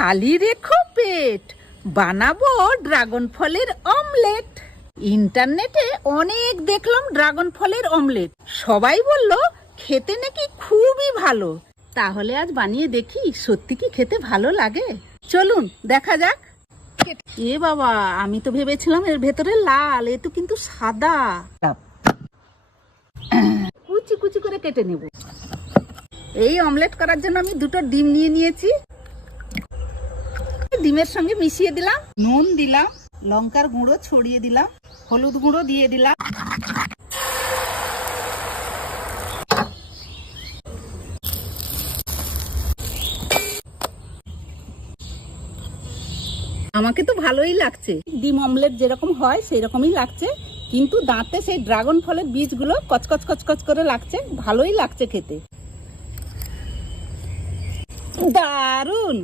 খালি রেখো পেট, বানাবো ড্রাগন ফলের অমলেট। ইন্টারনেটে অনেক দেখলাম ড্রাগন ফলের অমলেট, সবাই বলল খেতে নাকি খুবই ভালো। তাহলে আজ বানিয়ে দেখি সত্যি কি খেতে ভালো লাগে। চলুন দেখা যাক। এ বাবা, আমি তো ভেবেছিলাম এর ভেতরে লাল, এ তো কিন্তু সাদা। কুচি কুচি করে কেটে নেব। এই অমলেট করার জন্য আমি দুটো ডিম নিয়ে নিয়েছি। ডিমের সঙ্গে মিশিয়ে দিলাম, নুন দিলাম, লঙ্কার গুঁড়ো ছড়িয়ে দিলাম, হলুদ গুঁড়ো দিয়ে দিলাম। আমাকে তো ভালোই লাগছে, ডিম অমলেট যেরকম হয় সেই রকমই লাগছে, কিন্তু দাঁতে সেই ড্রাগন ফলের বীজগুলো কচকচ কচকচ করে লাগছে। ভালোই লাগছে খেতে, দারুণ।